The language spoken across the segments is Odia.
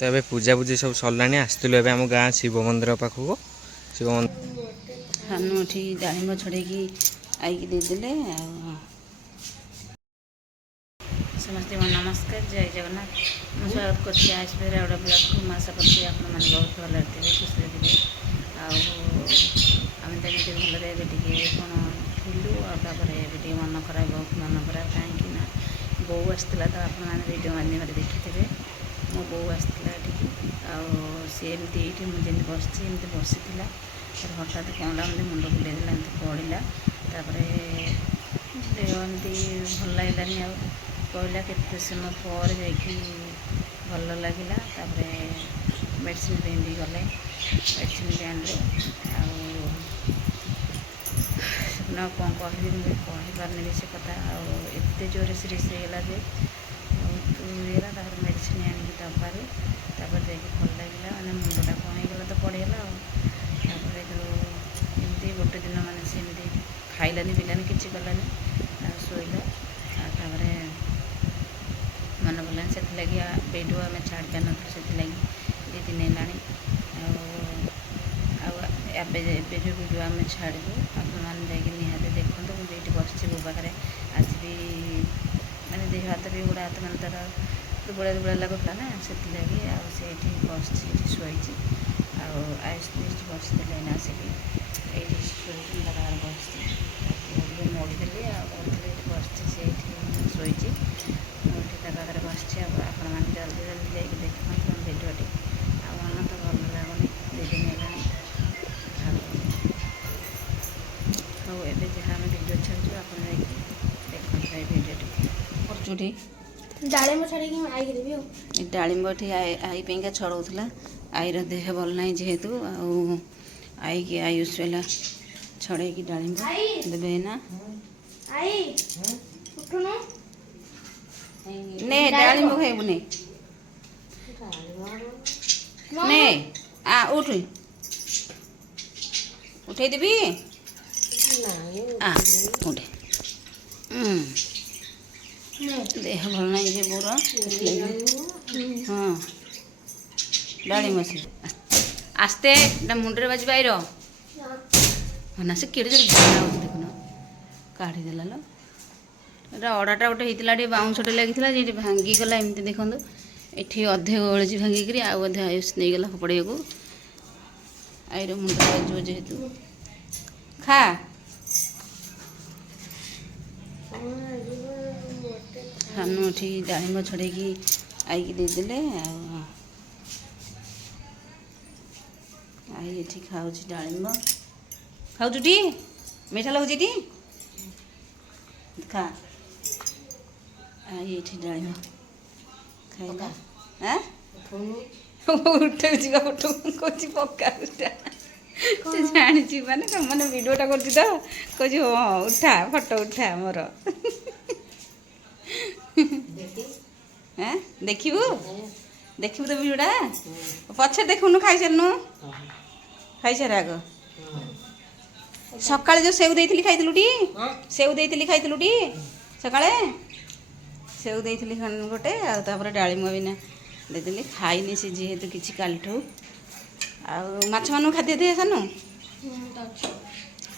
तो ये पूजापूजी सब सरला आसलु आम गाँ शिव मंदिर पाखक शिव हानु उठी डालिम छड़े आईकी देदेले समस्ते नमस्कार जय जगन्नाथ मुझे स्वागत करती आसपे राउडा ब्लॉग को आशा करती आप बहुत भल थे खुशी थे आम तो एमती भलरे कौन थिलु आगे मन खराब बहुत मन खराब कहीं बो आसला तो आपडियो माध्यम देखी मो बो आसला सी एमती ये मुझे बसी बसी हठात कौन एमती मुंड बुले एमती पड़ा देह एमती भल लगलानी कहला केते समय पर भल लगे मेडिसिन भी गले मेडिसिन आनले आ कौन कह पारनी से कथा आते जोर सीरीयस होगा जे बहुत मेडिसिन आनिक दबारे जाकि भल लगे मैंने मुंडा कौन होगा तो पड़ेगा जो एमती गोटे दिन मानने सेमती खाइलानी पिलानी किसी कलानी शोला मन भलानी से बेड आम छाड़ पार ना से दी दिन है जो वीडियो आम छाड़ू आपने निहाती देखो मुझे बस बो पाखे आज भी मैंने देह हाथ भी गोड़ हाथ मान तार दुबड़ा दुबड़ा लगुला ना से बस शुई आयुष बसते ना आसिक ये बस मोड़देली बस शोई पाखे बस आप जल्दी जल्दी जाकि देखते भिडियोटी मन तो भल लगुनि दु दिन है हाँ एवं जहाँ आम भिडियो छाड़ू आप देखते भिडियोटी डालिम छाड़ी आई देवी डालिम आई पेका छड़ौला आईर देह भल ना जेहेतु आई की आयुष वाला छड़े की डालिम देवे ना ने डालिम खाइबू ने ने आ उठ उठे देवी आ उठे देह भल ना जे बोर हाँ डालिम से आस्ते मुंडे बाजी बाहर ना से केड़े जोर देखुन काढ़ीदेला लो अड़ाटा गोटे होता है बाउंसटे लगी जी भांगीगला एमती देखो ये अधे गलची भांगिकी आधे आयुष नहीं गला फपड़े को आईर मुंड बाजो जेहेतु खा हानु उठी डालिम छड़े आईकी देदेले आई ये खाऊ डालिम खाऊ टी मीठा लगुच टी खा आई ये डालिम खाइला हाँ उठे उठ कौच पक्का उठा जानी मैंने मैंने भिडियोटा कर कौच हाँ उठा फटो उठा मोर हाँ देखू देखू तो भिडियोटा पछे देखुन खाई सारूँ खाई सार आग सका जो सेव देती खाइलु टी सेव देती खाइलु टी सका सेव देती गोटे आपर डालिम भी ना देदेली खाईनी से जेहेतु किसी कालठू आछ मान खाद्य दे सानू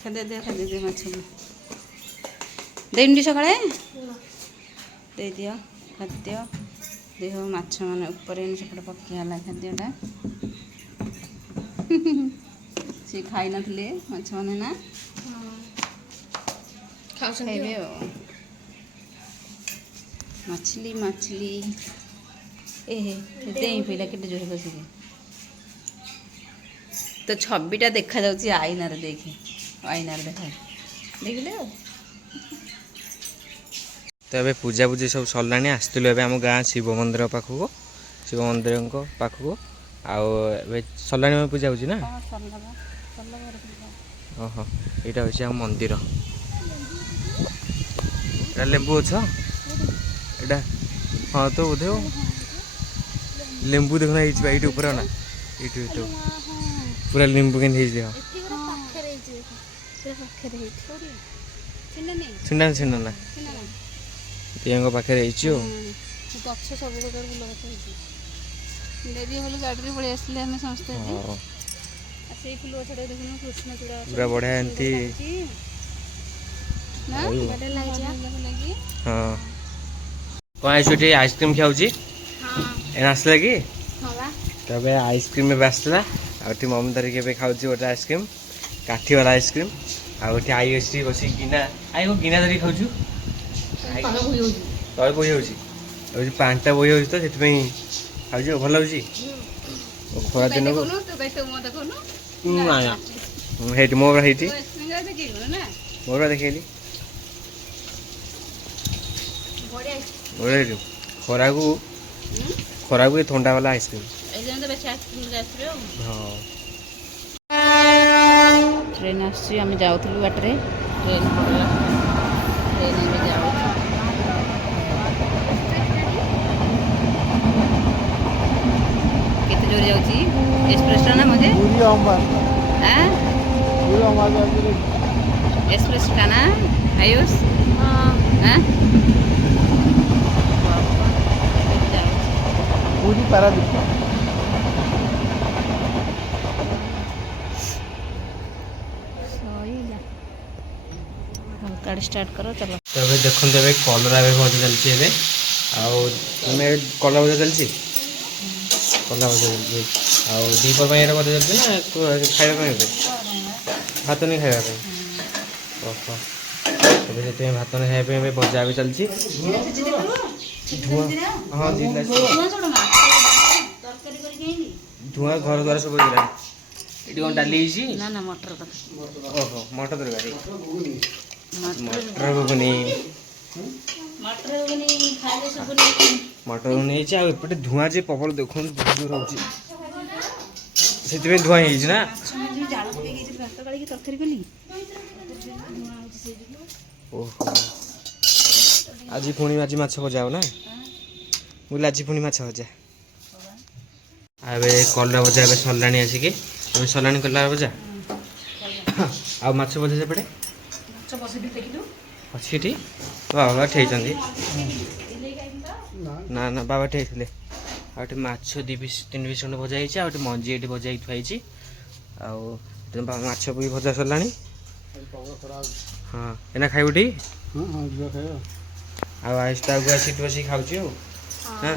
खाद्य दे माछ देनी सका दे दियो खाद्य देह माछ मान ऊपर सेपटे पकिगला खाद्यटा सी खाई नथिले माछ माने ना खाइबे मछली मछली ए पहला के जोर बसिक तो छविटा देखा जाऊँगी आईनार देखे आईनार देखा देखिले तो ये पूजापूजी सब सरला आसलु आम गाँ शिव मंदिर पाखक शिव मंदिर पाखक सरला पूजा हो ना ओहो यहाँ हूँ मंदिर लेंबू अछ एटा हाँ तो बोधे लेंबू देखना ये ऊपर ना ये पूरा लेंबू के छिंडा छिंडा ना ये पाखे गछ सब प्रकार फुल गछ ଡେରି ହଲେ ଗାଡ଼ିରେ ପଳେଇ ଆସିଲେ ଆମେ ସମସ୍ତେ ଆଜି। ହଁ ଆଉ ସେଇ ଫୁଲ ଗଛଟା ଦେଖୁନ କୃଷ୍ଣଚୂଡ଼ା ଗଛ ପୁରା ବଢ଼ିଆ ଏମିତି ନା ଆଉ ବଢ଼ିଆ ଲାଗୁଛି ବା। ଲାଗି ହଁ କ'ଣ ଆଇଛୁ ଏଠି ଆଇସ୍କ୍ରିମ୍ ଖାଉଛି ହଁ ଏଇନା ଆସିଲା କି ହଁ ବା। ତବେ ଆଇସ୍କ୍ରିମ୍ ଏବେ ଆସିଥିଲା ଆଉ ଏଠି ମମି ଧରିକି ଏବେ ଖାଉଛି ଗୋଟେ ଆଇସ୍କ୍ରିମ୍ କାଠିବାଲା ଆଇସ୍କ୍ରିମ୍ ଆଉ ଏଠି ଆଇ ଆସିଛି ବସିକି ଗିନା ଆଇ କ'ଣ ଗିନା ଧରିକି ଖାଉଛୁ ତଳେ ବୋହି ହେଉଛି ଆଉ ପାଣିଟା ବୋହି ହେଉଛି ତ ସେଥିପାଇଁ ଖାଉଛି ଆଉ ଭଲ ଲାଗୁଛି ଖରା ଦିନକୁ ନା ହେଇଠି ମୋର ହେଇଠି ମୋର ଦେଖେଇଲି ବଢ଼ିଆ ହେଇଛି। ମୋର ହେଇଠି ଖରାକୁ ଏ ଥଣ୍ଡା ବାଲା ଆଇସ୍କ୍ରିମ୍ ହଁ ଟ୍ରେନ୍ ଆସୁଛି ଆମେ ଯାଉଥିଲୁ ବାଟରେ ଟ୍ରେନ୍ ପଡ଼ିଲା ଟ୍ରେନ୍ ଏବେ ଯାଉଛି କେତେ ଜୋରେ ଯାଉଛି ଏକ୍ସପ୍ରେସଟା ନା ମଜେ ଏକ୍ସପ୍ରେସଟା ନା ଆୟୁଷ पूरी पारादीप ଗାଡ଼ି ଷ୍ଟାର୍ଟ କର ଚାଲ ତ ଏବେ ଦେଖନ୍ତୁ ଏବେ କଲରା ଏବେ ଭଜା ଚାଲିଛି ଏବେ ଆଉ ତୁମେ କଲରା ଭଜା ଚାଲିଛି କଲରା ଭଜା ଚାଲିଛି ଆଉ ଦ୍ୱିପହର ପାଇଁ ଏଇଟା ଭଜା ଚାଲିଛି ନା ଖାଇବା ପାଇଁ ଏବେ ଭାତ ନେଇ ଖାଇବା ପାଇଁ ଓହୋ ଏବେ ସେଥିପାଇଁ ଭାତ ନେଇ ଖାଇବା ପାଇଁ ଏବେ ଭଜା ଏବେ ଚାଲିଛି ଧୂଆଁ ହଁ ଧୂଆଁ ଘର ଦ୍ୱାରା ସବୁ ହେଇଗଲାଣି ଏଠି କ'ଣ ଡାଲି ହେଇଛି ନା ନା ମଟର ତରକାରୀ ଓହୋ ମଟର ତରକାରୀ ମଟର ଘୁଗୁନି ଖାଇଲେ ଶୁଭୁନି ମଟର ଘୁଗୁନି ହେଇଛି ଆଉ ଏପଟେ ଧୂଆଁ ଯେ ପ୍ରବଳ ଦେଖନ୍ତୁ ବହୁତ ଜୋର ହେଉଛି ସେଥିପାଇଁ ଧୂଆଁ ହେଇଯାଇଛି ନା ଜାଳ ପକେଇକି ଭାତ ଗାଳିକି ତରକାରୀ କଲି ଓହୋ ଆଜି ପୁଣି ମାଛ ଭଜା ହବ ନା ବୁଲି ଆଜି ପୁଣି ମାଛ ଭଜା ଆଉ ଏବେ କଲରା ଭଜା ଏବେ ସରିଲାଣି ଆସିକି ଏବେ ସରିଲାଣି କଲରା ଭଜା ଆଉ ମାଛ ଭଜା ସେପଟେ ଅଛି ଏଠି ବାବା ଠିଆଇଛନ୍ତି ନା ନା ବାବା ଠିଆଇଥିଲେ ଆଉ ଏଠି ମାଛ 2 ପିସ୍ 3 ପିସ୍ ଖଣ୍ଡେ ଭଜା ହେଇଛି ଆଉ ଏଠି ମଞ୍ଜି ଏଠି ଭଜା ହେଇକି ଥୁଆ ହେଇଛି ଆଉ ମାଛ ବି ଭଜା ସରିଲାଣି ହଁ ଏଇନା ଖାଇବୁଟି ଆଉ ଆଇସ୍ଟାକୁ ଆସିକି ବସିକି ଖାଉଛି ଆଉ ହଁ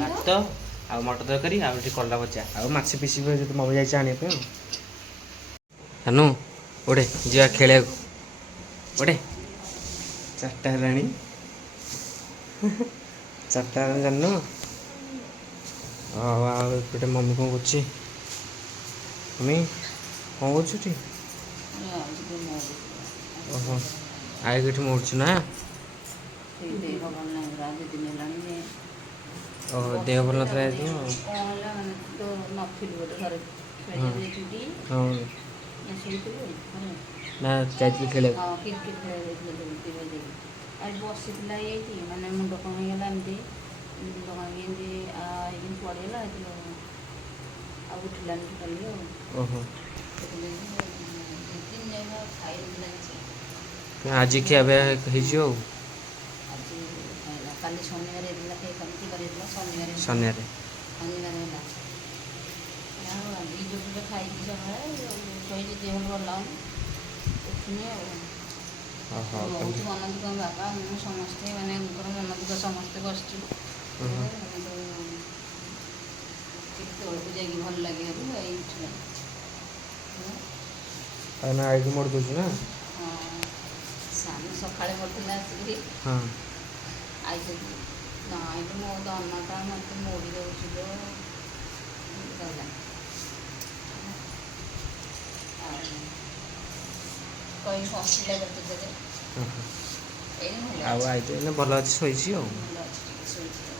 ଭାତ ଆଉ ମଟର ତରକାରୀ ଆଉ ଏଠି କଲରା ଭଜା ଆଉ ମାଛ ପିସି ଯଦି ମମି ଯାଇଛି ଆଣିବା ପାଇଁ ଆଉ ହାନୁ ଗୋଟେ ଯିବା ଖେଳିବାକୁ ଗୋଟେ 4ଟା ହେଲାଣି 4ଟା ହେଲାଣି ଜାଣିନ ଆଉ ଏପଟେ ମମି କ'ଣ କରୁଛି ମମି କ'ଣ କରୁଛୁ ଏଠି ଓହୋ ଆଇ ଏଠି ମରୁଛୁ ନା ଓହୋ ଦେହ ଭଲ ନଥିଲା ନଥିଲୁ ଗୋଟେ ଘରେ ହଁ ନା ଯାଇଥିଲି ଖେଳିବାକୁ ହଁ କ୍ରିକେଟ୍ ଖେଳିବାକୁ ଯାଇଥିଲେ ଆଜି ବସିଥିଲା ଏଇଠି ମାନେ ମୁଣ୍ଡ କ'ଣ ହେଇଗଲା ଏମିତି ମୁଣ୍ଡ କ'ଣ ଏମିତି ହେଇକି ପଡ଼ିଗଲା ଆଉ ଉଠିଲାନି ଟୋଟାଲି ଆଉ ଓହୋ ଖାଇଥିଲା କିଛି ଆଜି ଖିଆପିଆ ହେଇଛି ଆଉ ଆଜି ଖାଇଲା କାଲି ଶନିବାର ହେଇଥିଲା କାଲି ହେଇଥିଲା ଶନିବାର ଶନିବାରେ ହେଲା ଆଉ ଆଜି ଯୋଉଟା ଖାଇକି ସକାଳେ ଶୋଇଛି ଦେହ ଭଲ ଲାଗୁନି ଉଠୁନି ଆଉ ଓହୋ ବହୁତ ମନ ଦୁଃଖ ବାପା ମୁଁ ସମସ୍ତେ ମାନେ ମନ ଦୁଃଖ ସମସ୍ତେ ବସିଛୁ କେତେବେଳକୁ ଯାଇକି ଭଲ ଲାଗିବାକୁ ଏଇ ଉଠିଲା ନା ଆଇକି ମୋଡ଼ି ଦେଉଛି ନା ହଁ ସାନ ସକାଳେ ପଡ଼ିଥିଲା ଆସିକି ହଁ ଆଇଛନ୍ତି ନାଇଁ ତ ମୋ ଧନଟା ମୋତେ ମୋଡ଼ି ଦେଉଛି ତ ଗଲା ଆଉ କହି ହସିଲା କେତେ ଆଉ ଆଇ ଭଲ ଅଛି ଶୋଇଛି ଆଉ ଭଲ ଅଛି ଟିକେ ଶୋଇଛି